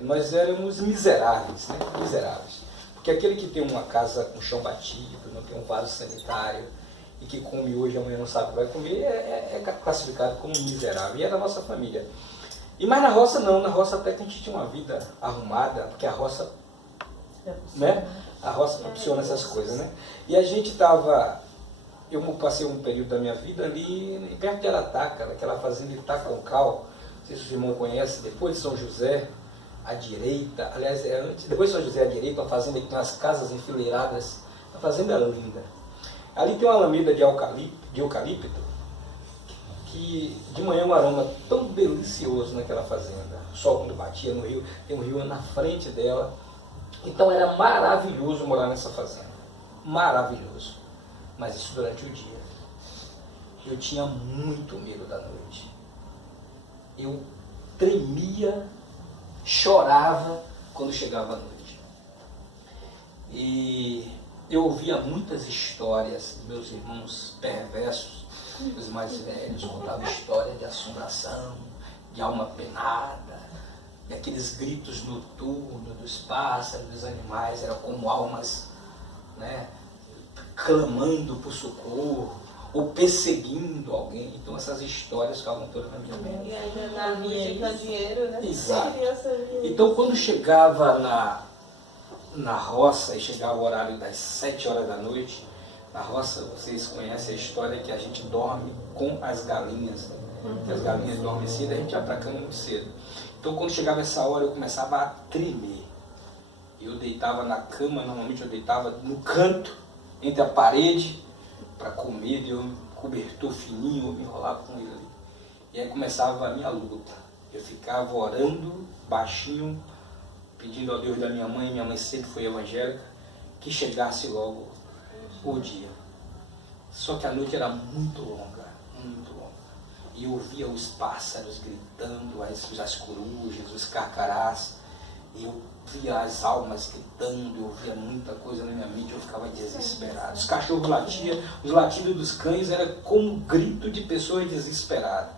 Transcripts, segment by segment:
nós éramos miseráveis, né? Miseráveis. Porque aquele que tem uma casa com chão batido, não tem um vaso sanitário, e que come hoje, amanhã não sabe o que vai comer, é classificado como miserável. E era a nossa família. E mais na roça não, na roça até que a gente tinha uma vida arrumada, porque a roça, né? A roça proporciona essas coisas, né? E a gente estava, eu passei um período da minha vida ali perto de Arataca, naquela fazenda Itaconcal, não sei se os irmãos conhecem, depois de São José, à direita, aliás, depois de São José à direita, uma fazenda que tem umas casas enfileiradas, uma fazenda linda. Ali tem uma alameda de eucalipto, que de manhã um aroma tão delicioso naquela fazenda. O sol quando batia no rio, tem um rio na frente dela. Então era maravilhoso morar nessa fazenda. Maravilhoso. Mas isso durante o dia. Eu tinha muito medo da noite. Eu tremia, chorava quando chegava a noite. E eu ouvia muitas histórias dos meus irmãos perversos, os mais velhos, contavam histórias de assombração, de alma penada, e aqueles gritos noturnos dos pássaros, dos animais, eram como almas, né, clamando por socorro, ou perseguindo alguém. Então essas histórias ficavam todas na minha mente. E ainda na noite com dinheiro, né? Exato. Então quando chegava na roça, e chegava o horário das 7 horas da noite, na roça, vocês conhecem a história que a gente dorme com as galinhas, né? Que as galinhas dormem cedo, a gente ia para a cama muito cedo. Então quando chegava essa hora eu começava a tremer. Eu deitava na cama, normalmente eu deitava no canto, entre a parede, para comer, deu um cobertor fininho, eu me enrolava com ele ali. E aí começava a minha luta. Eu ficava orando, baixinho, pedindo ao Deus da minha mãe sempre foi evangélica, que chegasse logo o dia. Só que a noite era muito longa, muito longa. E eu ouvia os pássaros gritando, as corujas, os carcarás, e eu via as almas gritando, eu ouvia muita coisa na minha mente, eu ficava desesperado. Os cachorros latiam, os latidos dos cães era como um grito de pessoas desesperadas.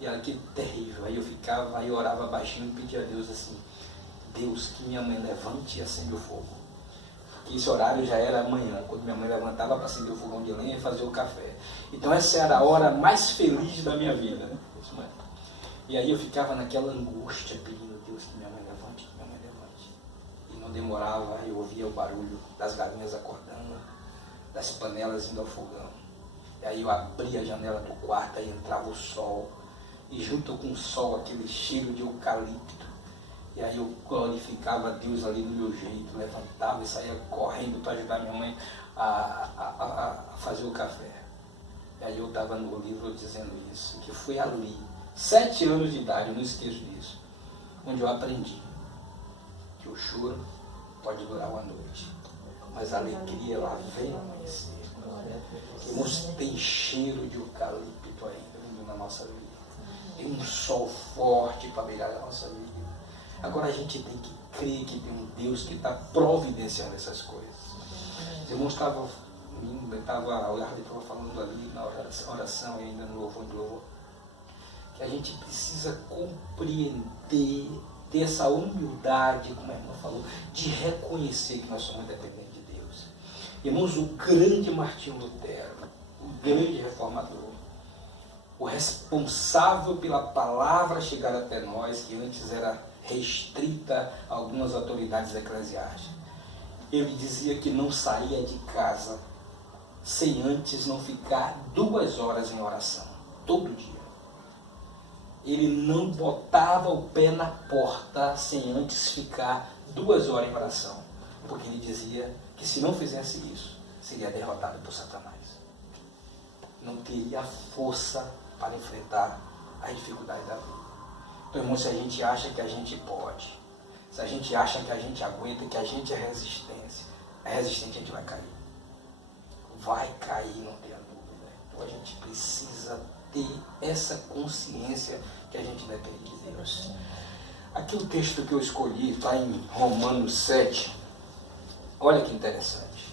E era aquilo terrível. Aí eu ficava, aí eu orava baixinho e pedia a Deus assim: Deus, que minha mãe levante e acende o fogo. Porque esse horário já era amanhã, quando minha mãe levantava para acender o fogão de lenha e fazer o café. Então essa era a hora mais feliz da minha vida. E aí eu ficava naquela angústia, pedindo a Deus que minha mãe levante, que minha mãe levante. E não demorava, eu ouvia o barulho das galinhas acordando, das panelas indo ao fogão. E aí eu abria a janela do quarto, aí entrava o sol. E junto com o sol, aquele cheiro de eucalipto. E aí eu glorificava a Deus ali do meu jeito, levantava e saía correndo para ajudar minha mãe a fazer o café. E aí eu estava no livro dizendo isso, que foi ali, 7 anos de idade, eu não esqueço disso, onde eu aprendi que o choro pode durar uma noite, mas a alegria ela vem amanhecer. Irmãos, tem cheiro de eucalipto ainda na nossa vida. Tem um sol forte para brilhar na nossa vida. Agora a gente tem que crer que tem um Deus que está providenciando essas coisas. Os irmãos estavam falando ali na oração e ainda no louvor de louvor, que a gente precisa compreender, ter essa humildade, como a irmã falou, de reconhecer que nós somos dependentes de Deus. Irmãos, o grande Martinho Lutero, o grande reformador, o responsável pela palavra chegar até nós, que antes era restrita a algumas autoridades eclesiásticas. Ele dizia que não saía de casa sem antes não ficar 2 horas em oração, todo dia. Ele não botava o pé na porta sem antes ficar 2 horas em oração, porque ele dizia que se não fizesse isso, seria derrotado por Satanás. Não teria força para enfrentar as dificuldades da vida. Então, irmão, se a gente acha que a gente pode, se a gente acha que a gente aguenta, que a gente é resistente, a gente vai cair. Vai cair, não tenha dúvida. Então a gente precisa ter essa consciência que a gente depende de Deus. Aqui o texto que eu escolhi está em Romanos 7. Olha que interessante.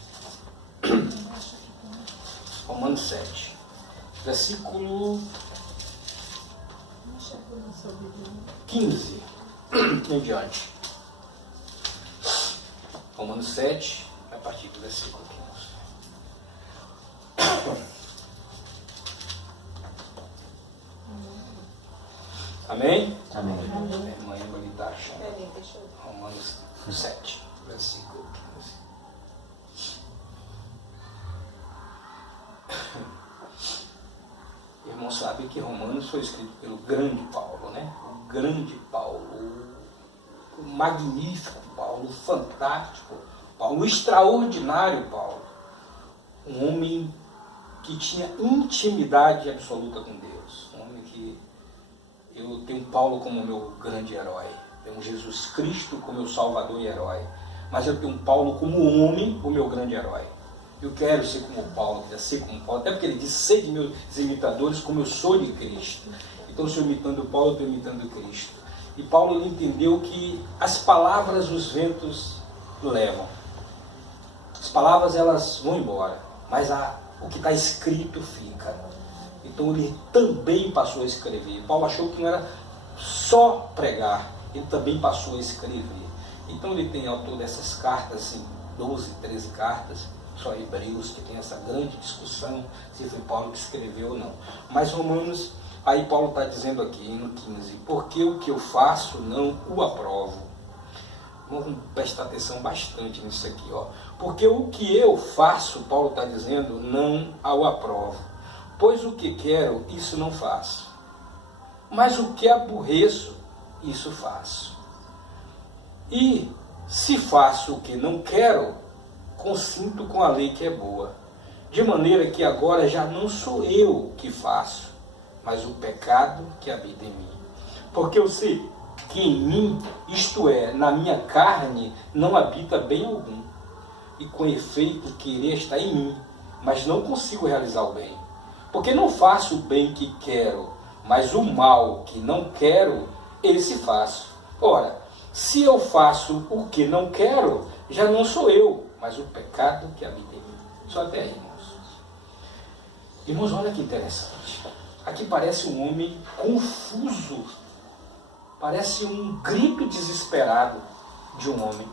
Romanos 7. Versículo 15 em diante. Romanos 7, a partir do versículo 15. Amém? Amém. A irmã Emily está achando. Romanos 7, versículo 15. Irmão, sabe que Romanos foi escrito pelo grande Paulo, né? O grande Paulo, o magnífico Paulo, o fantástico Paulo, o extraordinário Paulo. Um homem que tinha intimidade absoluta com Deus. Um homem que... Eu tenho Paulo como meu grande herói. Tenho Jesus Cristo como meu salvador e herói. Mas eu tenho Paulo como homem, o meu grande herói. Eu quero ser como Paulo, quero ser como Paulo. Até porque ele diz, sei de meus imitadores como eu sou de Cristo. Então, se eu imitando Paulo, eu estou imitando Cristo. E Paulo ele entendeu que as palavras os ventos levam. As palavras elas vão embora, mas o que está escrito fica. Então ele também passou a escrever. Paulo achou que não era só pregar, ele também passou a escrever. Então ele tem autor dessas cartas, assim, 12, 13 cartas, só Hebreus, que tem essa grande discussão se foi Paulo que escreveu ou não. Mas Romanos, aí Paulo está dizendo aqui no 15, porque o que eu faço não o aprovo. Vamos prestar atenção bastante nisso aqui, ó. Porque o que eu faço, Paulo está dizendo, não o aprovo. Pois o que quero, isso não faço. Mas o que aborreço, isso faço. E se faço o que não quero, consinto com a lei que é boa. De maneira que agora já não sou eu que faço, mas o pecado que habita em mim. Porque eu sei que em mim, isto é, na minha carne, não habita bem algum. E com efeito querer está em mim, mas não consigo realizar o bem. Porque não faço o bem que quero, mas o mal que não quero, esse faço. Ora, se eu faço o que não quero, já não sou eu, mas o pecado que habita em mim. Só até aí, irmãos. Irmãos, olha que interessante. Aqui parece um homem confuso. Parece um grito desesperado de um homem.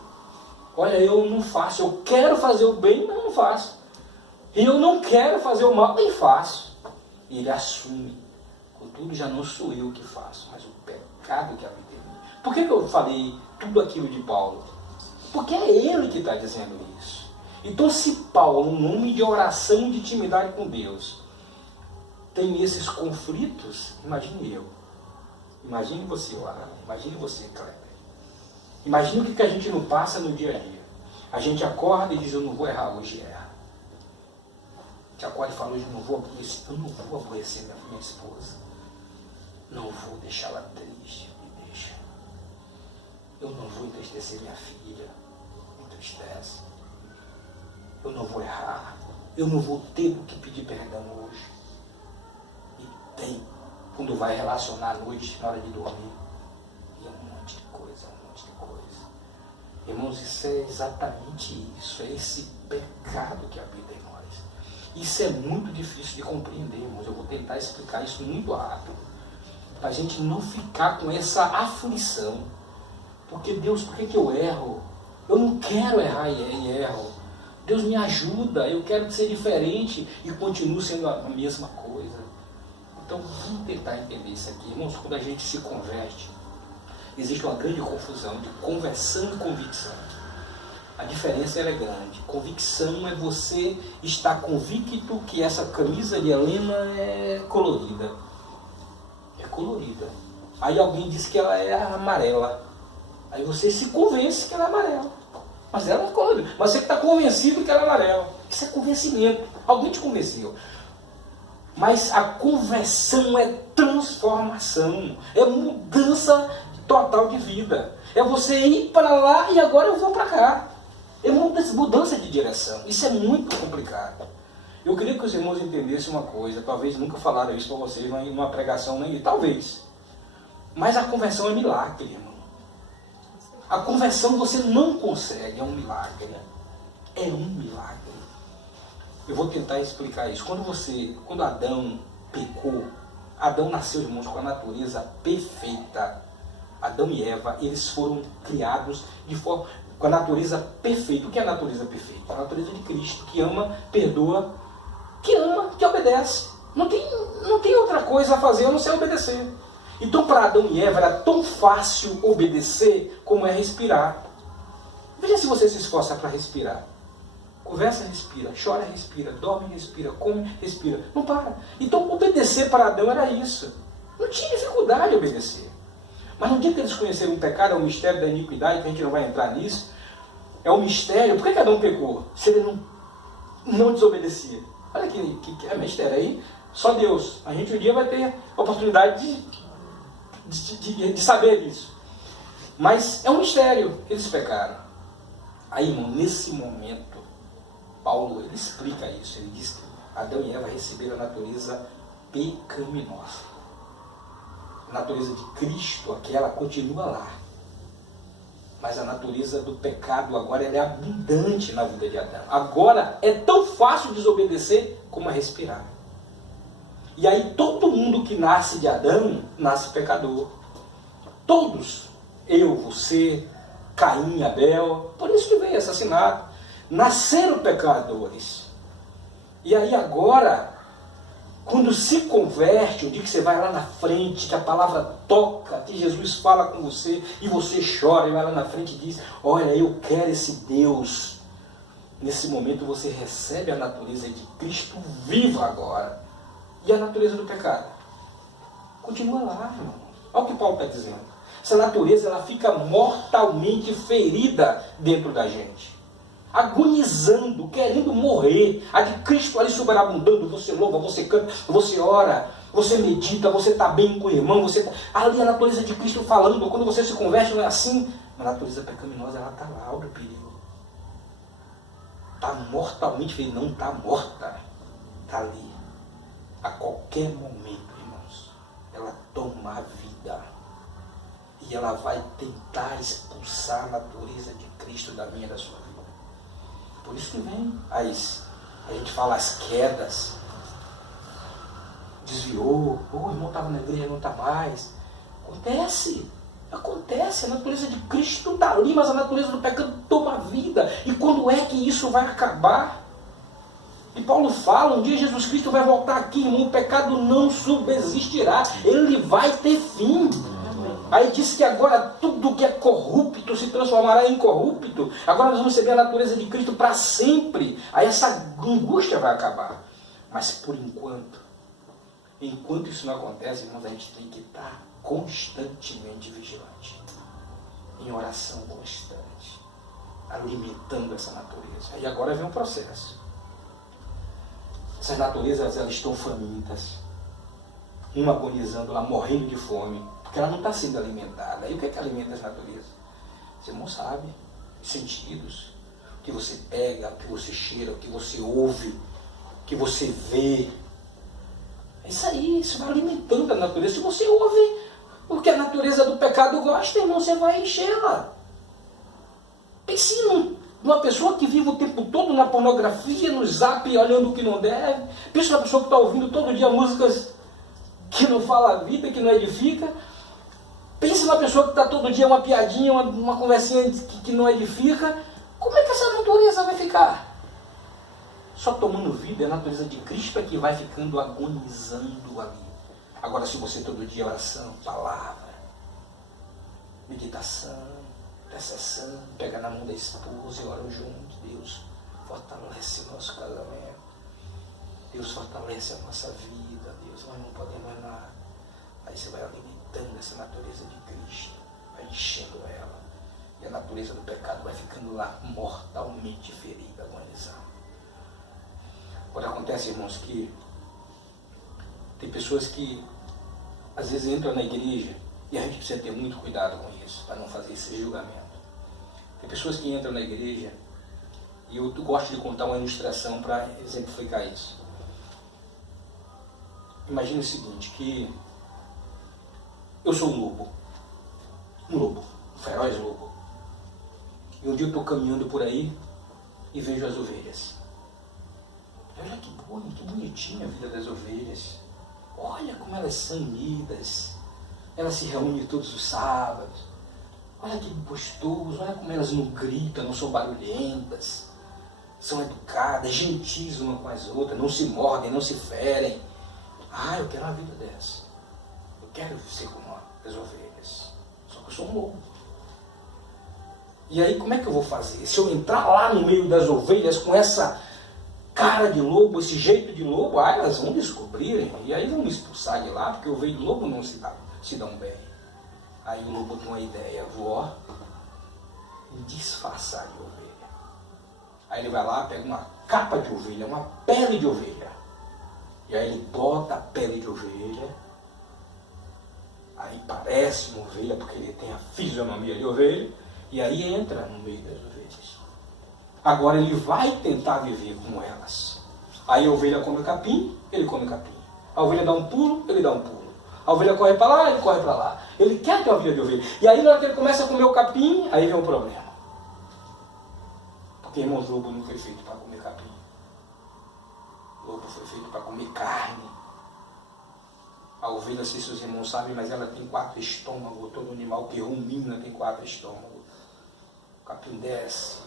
Olha, eu não faço. Eu quero fazer o bem, mas não faço. E eu não quero fazer o mal, nem faço. E ele assume. Contudo, já não sou eu que faço, mas o pecado que habita em mim. Por que eu falei tudo aquilo de Paulo? Porque é ele que está dizendo isso. Então, se Paulo, um homem de oração, de intimidade com Deus, tem esses conflitos, imagine eu. Imagine você, Lara. Imagine você, Kleber. Imagine o que a gente não passa no dia a dia. A gente acorda e diz, eu não vou errar hoje, erra. A gente acorda e fala, hoje eu não vou aborrecer minha esposa. Não vou deixá-la triste, me deixa. Eu não vou entristecer minha filha, me entristece. Eu não vou errar. Eu não vou ter o que pedir perdão hoje. E tem, quando vai relacionar à noite, na hora de dormir. E é um monte de coisa, um monte de coisa. Irmãos, isso é exatamente isso. É esse pecado que habita em nós. Isso é muito difícil de compreender, irmãos. Eu vou tentar explicar isso muito rápido. Para a gente não ficar com essa aflição. Porque Deus, por que eu erro? Eu não quero errar e erro. Deus me ajuda, eu quero ser diferente e continuo sendo a mesma coisa. Então vamos tentar entender isso aqui. Irmãos, quando a gente se converte, existe uma grande confusão de conversão e convicção. A diferença é grande. Convicção é você estar convicto que essa camisa de Helena é colorida. É colorida. Aí alguém diz que ela é amarela. Aí você se convence que ela é amarela. Mas ela é colorida. Mas você está convencido que ela é amarela. Isso é convencimento. Alguém te convenceu. Mas a conversão é transformação. É mudança total de vida. É você ir para lá e agora eu vou para cá. É mudança de direção. Isso é muito complicado. Eu queria que os irmãos entendessem uma coisa. Talvez nunca falaram isso para vocês numa pregação nem. Talvez. Mas a conversão é milagre, irmão. A conversão você não consegue. É um milagre. É um milagre. Eu vou tentar explicar isso. Quando Adão pecou, Adão nasceu, irmãos, com a natureza perfeita. Adão e Eva, eles foram criados de forma... com a natureza perfeita. O que é a natureza perfeita? A natureza de Cristo, que ama, perdoa, que obedece. Não tem outra coisa a fazer a não ser obedecer. Então, para Adão e Eva era tão fácil obedecer como é respirar. Veja se você se esforça para respirar. Conversa, respira. Chora, respira. Dorme, respira. Come, respira. Não para. Então, obedecer para Adão era isso. Não tinha dificuldade de obedecer. Mas no dia que eles conheceram o pecado, é o mistério da iniquidade, que a gente não vai entrar nisso. É um mistério. Por que Adão pecou? Se ele não desobedecia. Olha que é mistério aí. Só Deus. A gente um dia vai ter a oportunidade de saber disso. Mas é um mistério que eles pecaram. Aí, irmão, nesse momento, Paulo, ele explica isso. Ele diz que Adão e Eva receberam a natureza pecaminosa. A natureza de Cristo, aquela, continua lá. Mas a natureza do pecado agora ela é abundante na vida de Adão. Agora é tão fácil desobedecer como é respirar. E aí todo mundo que nasce de Adão, nasce pecador. Todos. Eu, você, Caim, Abel. Por isso que veio assassinato. Nasceram pecadores. E aí agora, quando se converte, o dia que você vai lá na frente, que a palavra toca, que Jesus fala com você, e você chora, e vai lá na frente e diz, olha, eu quero esse Deus. Nesse momento você recebe a natureza de Cristo viva agora. E a natureza do pecado? Continua lá, irmão. Olha o que Paulo está dizendo. Essa natureza ela fica mortalmente ferida dentro da gente. Agonizando, querendo morrer. A de Cristo ali superabundando. Você louva, você canta, você ora, você medita, você está bem com o irmão. Ali a natureza de Cristo falando. Quando você se converte, não é assim. A natureza pecaminosa, ela está lá, olha o perigo. Está mortalmente ferida. Não está morta. Está ali. A qualquer momento, irmãos, ela toma a vida. E ela vai tentar expulsar a natureza de Cristo da minha e da sua vida. Por isso que vem a gente fala as quedas. Desviou, o irmão estava na igreja, não está mais. Acontece, a natureza de Cristo está ali, mas a natureza do pecado toma vida. E quando é que isso vai acabar? E Paulo fala, um dia Jesus Cristo vai voltar aqui, irmão, o pecado não subsistirá, ele vai ter fim. Aí diz que agora tudo que é corrupto se transformará em incorrupto. Agora nós vamos receber a natureza de Cristo para sempre. Aí essa angústia vai acabar. Mas por enquanto isso não acontece, irmãos, a gente tem que estar constantemente vigilante. Em oração constante. Alimentando essa natureza. Aí agora vem um processo. Essas naturezas elas estão famintas. Uma agonizando lá, morrendo de fome. Porque ela não está sendo alimentada. Aí o que é que alimenta as naturezas? Você não sabe. Os sentidos. O que você pega, o que você cheira, o que você ouve, o que você vê. É isso aí, isso vai alimentando a natureza. Se você ouve o que a natureza do pecado gosta, irmão, você vai enchê-la. Pense numa pessoa que vive o tempo todo na pornografia, no zap, olhando o que não deve. Pense numa pessoa que está ouvindo todo dia músicas que não fala a vida, que não edifica. Pense numa pessoa que está todo dia uma piadinha, uma conversinha que não edifica. Como é que essa natureza vai ficar? Só tomando vida, a natureza de Cristo é que vai ficando agonizando ali. Agora, se você todo dia oração, palavra, meditação, intercessão, pega na mão da esposa e oram juntos, Deus fortalece o nosso casamento, Deus fortalece a nossa vida, Deus, nós não podemos nada. Aí você vai alimentando essa natureza de Cristo, vai enchendo ela, e a natureza do pecado vai ficando lá mortalmente ferida, agonizando. Agora acontece, irmãos, que tem pessoas que às vezes entram na igreja, e a gente precisa ter muito cuidado com isso, para não fazer esse julgamento. Tem pessoas que entram na igreja, e eu gosto de contar uma ilustração para exemplificar isso. Imagine o seguinte, que eu sou um lobo, um feroz lobo. E um dia eu estou caminhando por aí e vejo as ovelhas. Olha que bonitinha a vida das ovelhas. Olha como elas são unidas. Elas se reúnem todos os sábados. Olha que gostoso, olha como elas não gritam, não são barulhentas, são educadas, gentis uma com as outras, não se mordem, não se ferem. Ah, eu quero uma vida dessa. Eu quero ser como as ovelhas. Só que eu sou um lobo. E aí como é que eu vou fazer? Se eu entrar lá no meio das ovelhas com essa cara de lobo, esse jeito de lobo, elas vão descobrir, e aí vão me expulsar de lá, porque ovelha e lobo não se dão bem. Aí o lobo tem uma ideia, vou me disfarçar de ovelha. Aí ele vai lá, pega uma capa de ovelha, uma pele de ovelha. E aí ele bota a pele de ovelha. Aí parece uma ovelha, porque ele tem a fisionomia de ovelha. E aí entra no meio das ovelhas. Agora ele vai tentar viver como elas. Aí a ovelha come o capim, ele come o capim. A ovelha dá um pulo, ele dá um pulo. A ovelha corre para lá, ele corre para lá. Ele quer ter uma vida de ovelha. E aí na hora que ele começa a comer o capim, aí vem um problema. Porque, irmãos, lobo não foi feito para comer capim. Lobo foi feito para comer carne. A ovelha, se seus irmãos sabem, mas ela tem 4 estômagos. Todo animal que rumina tem 4 estômagos. O capim desce,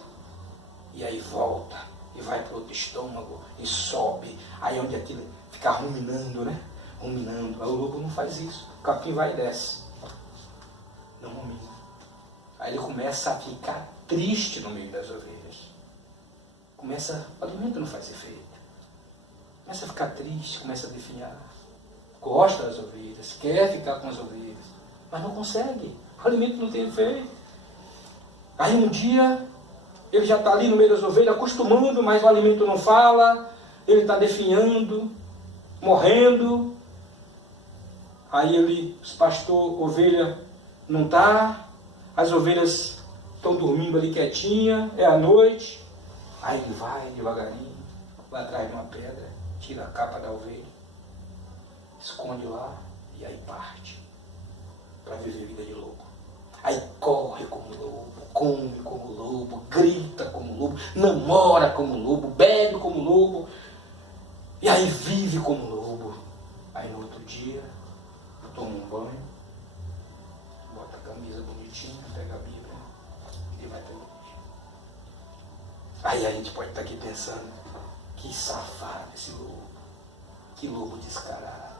e aí volta, e vai para outro estômago, e sobe. Aí onde aquilo fica ruminando, né? Ruminando. Aí o lobo não faz isso. O capim vai e desce. Não rumina. Aí ele começa a ficar triste no meio das ovelhas. O alimento não faz efeito. Começa a ficar triste, começa a definhar. Gosta das ovelhas, quer ficar com as ovelhas, mas não consegue. O alimento não tem efeito. Aí um dia, ele já está ali no meio das ovelhas, acostumando, mas o alimento não fala, ele está definhando, morrendo. Aí os pastor, ovelha não está, as ovelhas estão dormindo ali quietinha, é a noite. Aí ele vai devagarinho, vai atrás de uma pedra, tira a capa da ovelha, esconde lá e aí parte para viver a vida de lobo. Aí corre como lobo, come como lobo, grita como lobo, namora como lobo, bebe como lobo, e aí vive como lobo. Aí no outro dia, toma um banho, bota a camisa bonitinha, pega a Bíblia e vai para a igreja. Aí a gente pode estar aqui pensando, que safado esse lobo, que lobo descarado.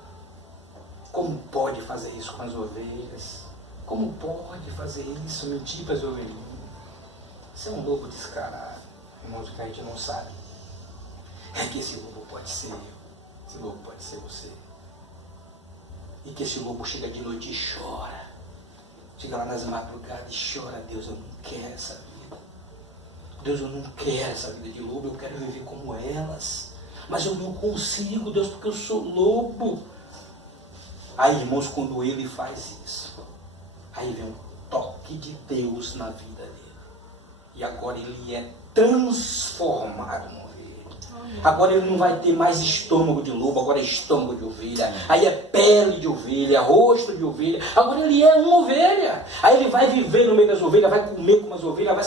Como pode fazer isso com as ovelhas? Como pode fazer isso, mentir para as ovelhinhas? Isso é um lobo descarado. Irmãos, o que a gente não sabe é que esse lobo pode ser eu, esse lobo pode ser você. E que esse lobo chega de noite e chora. Chega lá nas madrugadas e chora. Deus, eu não quero essa vida. Deus, eu não quero essa vida de lobo, eu quero viver como elas. Mas eu não consigo, Deus, porque eu sou lobo. Aí, irmãos, quando ele faz isso, aí vem um toque de Deus na vida dele. E agora ele é transformado numa ovelha. Agora ele não vai ter mais estômago de lobo, agora é estômago de ovelha. Aí é pele de ovelha, rosto de ovelha. Agora ele é uma ovelha. Aí ele vai viver no meio das ovelhas, vai comer como as ovelhas, vai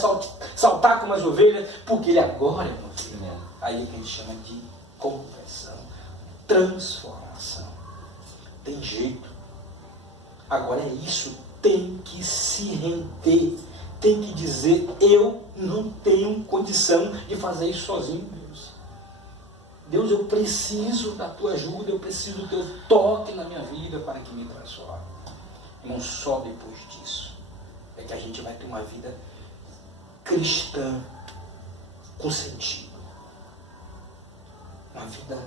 saltar como as ovelhas, porque ele agora é uma ovelha. Aí é que a gente chama de conversão, transformação. Tem jeito. Agora é isso. Tem que se render. Tem que dizer, eu não tenho condição de fazer isso sozinho, Deus. Deus, eu preciso da tua ajuda, eu preciso do teu toque na minha vida para que me transforme. Irmão, só depois disso é que a gente vai ter uma vida cristã com sentido. Uma vida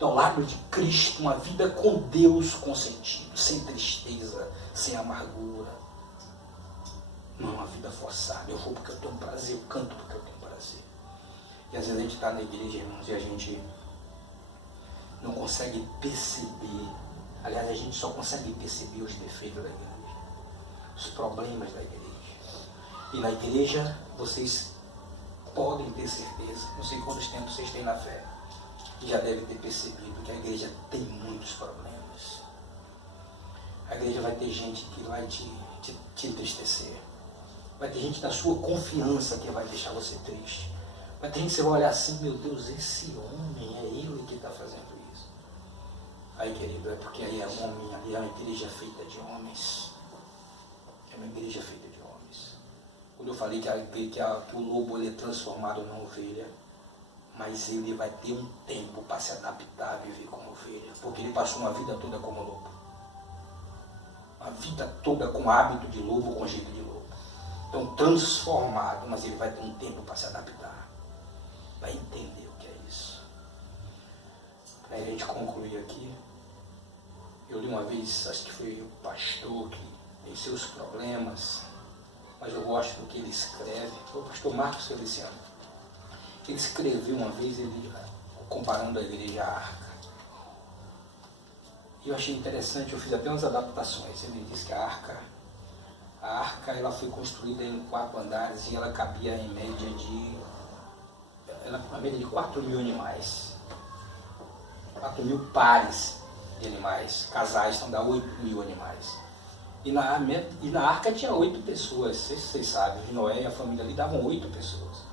ao lado de Cristo, uma vida com Deus com sentido, sem tristeza, sem amargura. Não é uma vida forçada. Eu vou porque eu tenho prazer, eu canto porque eu tenho prazer. E às vezes a gente está na igreja, irmãos, e a gente não consegue perceber. Aliás, a gente só consegue perceber os defeitos da igreja, os problemas da igreja. E na igreja, vocês podem ter certeza, não sei quantos tempos vocês têm na fé, já devem ter percebido que a igreja tem muitos problemas. A igreja vai ter gente que vai te entristecer. Vai ter gente da sua confiança que vai deixar você triste. Vai ter gente que você vai olhar assim, meu Deus, esse homem, é ele que está fazendo isso. Aí, querido, é porque aí é homem, ali é uma igreja feita de homens. É uma igreja feita de homens. Quando eu falei que o lobo ele é transformado numa ovelha, mas ele vai ter um tempo para se adaptar a viver como ovelha, porque ele passou uma vida toda como lobo. Uma vida toda com hábito de lobo, com jeito de lobo. Então transformado, mas ele vai ter um tempo para se adaptar, vai entender o que é isso. Para a gente concluir aqui, eu li uma vez, acho que foi o pastor que tem seus problemas, mas eu gosto do que ele escreve, foi o pastor Marcos Feliciano. Ele escreveu uma vez, ele comparando a igreja à arca. E eu achei interessante, eu fiz até umas adaptações. Ele diz que a arca ela foi construída em 4 andares e ela cabia em média de 4 mil animais. 4 mil pares de animais, casais, então dá 8 mil animais. E na arca tinha 8 pessoas, vocês sabem, Noé e a família ali davam 8 pessoas.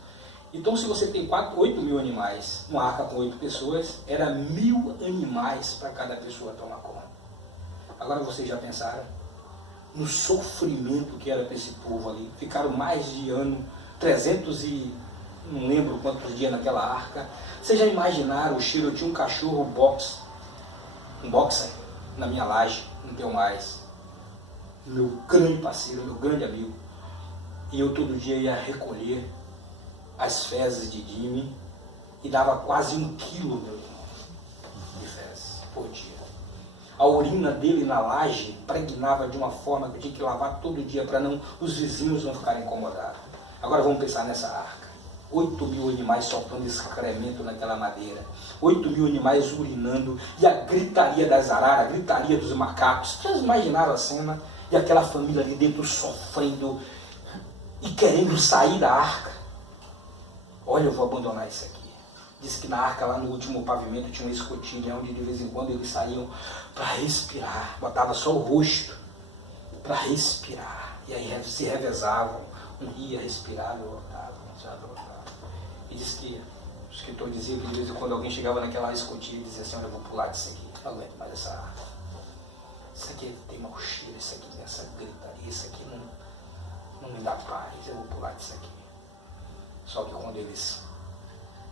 Então se você tem 8 mil animais, uma arca com 8 pessoas, era 1000 animais para cada pessoa tomar conta. Agora vocês já pensaram no sofrimento que era para esse povo ali? Ficaram mais de ano, 300 e não lembro quantos dias naquela arca. Vocês já imaginaram o cheiro? Eu tinha um cachorro um boxer na minha laje, não tenho mais. Meu grande parceiro, meu grande amigo. E eu todo dia ia recolher as fezes de Jimmy e dava quase 1 quilo, meu irmão, de fezes por dia. A urina dele na laje impregnava de uma forma que eu tinha que lavar todo dia para os vizinhos não ficarem incomodados. Agora vamos pensar nessa arca. 8 mil animais soltando excremento naquela madeira. 8 mil animais urinando. E a gritaria das araras, a gritaria dos macacos. Vocês imaginaram a cena? E aquela família ali dentro sofrendo e querendo sair da arca. Olha, eu vou abandonar isso aqui. Diz que na arca, lá no último pavimento, tinha uma escotilha onde de vez em quando eles saíam para respirar. Botava só o rosto para respirar. E aí se revezavam. Um ia, respirava e voltava. E diz que o escritor dizia que de vez em quando alguém chegava naquela escotilha e dizia assim: olha, eu vou pular disso aqui. Não aguento mais essa arca. Isso aqui tem mau cheiro, isso aqui tem essa gritaria, isso aqui não me dá paz, eu vou pular disso aqui. Só que quando eles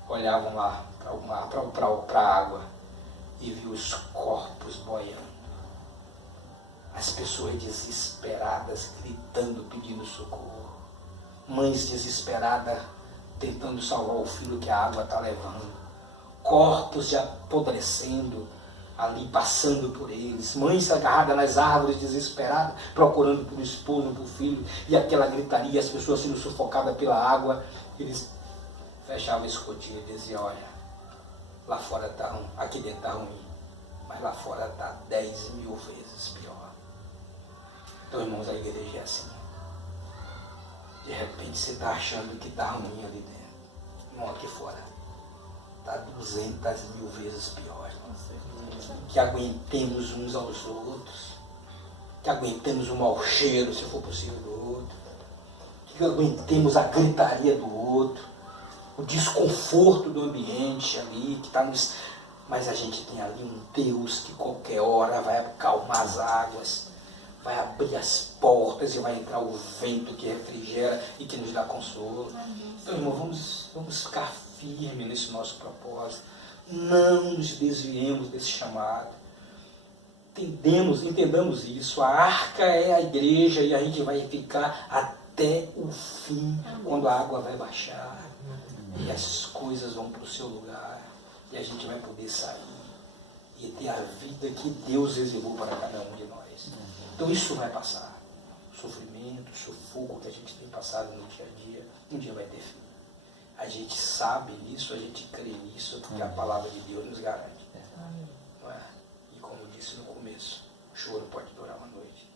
olhavam lá para a água e viam os corpos boiando, as pessoas desesperadas gritando, pedindo socorro, mães desesperadas tentando salvar o filho que a água está levando, corpos já apodrecendo ali, passando por eles, mães agarradas nas árvores desesperadas, procurando por esposo, por filho, e aquela gritaria, as pessoas sendo sufocadas pela água. Eles fechavam a escotilha e diziam: olha, lá fora está ruim, aqui dentro está ruim, mas lá fora está 10 mil vezes pior. Então, irmãos, a igreja é assim. De repente você está achando que está ruim ali dentro, irmão, aqui fora está 200 mil vezes pior. Que aguentemos uns aos outros, que aguentemos o mau cheiro, se for possível, do outro, que aguentemos a gritaria do outro, o desconforto do ambiente ali, que está nos... Mas a gente tem ali um Deus que qualquer hora vai acalmar as águas, vai abrir as portas e vai entrar o vento que refrigera e que nos dá consolo. Então, irmão, vamos ficar firmes nesse nosso propósito. Não nos desviemos desse chamado. Entendamos isso. A arca é a igreja e a gente vai ficar até o fim, quando a água vai baixar e as coisas vão para o seu lugar e a gente vai poder sair e ter a vida que Deus reservou para cada um de nós. Então isso vai passar. O sofrimento, o sufoco que a gente tem passado no dia a dia, um dia vai ter fim. A gente sabe nisso, a gente crê nisso, porque a palavra de Deus nos garante. Não é? E como eu disse no começo, o choro pode durar uma noite,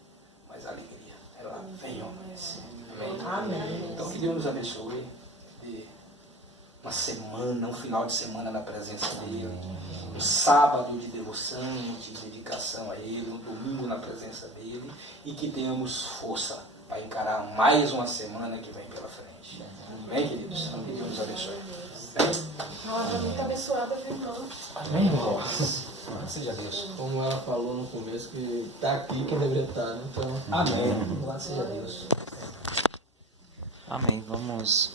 mas a alegria, ela vem ao amanhecer. Amém? Então que Deus nos abençoe de uma semana, um final de semana na presença dEle, um sábado de devoção, de dedicação a Ele, um domingo na presença dEle, e que tenhamos força para encarar mais uma semana que vem pela frente. Amém, queridos? Que Deus nos abençoe. Uma hora muito abençoada, irmão. Amém, irmãos. Louvado seja Deus. Como ela falou no começo, que tá aqui quem deveria estar, né? Então, Amém. Louvado seja Deus. Amém. Vamos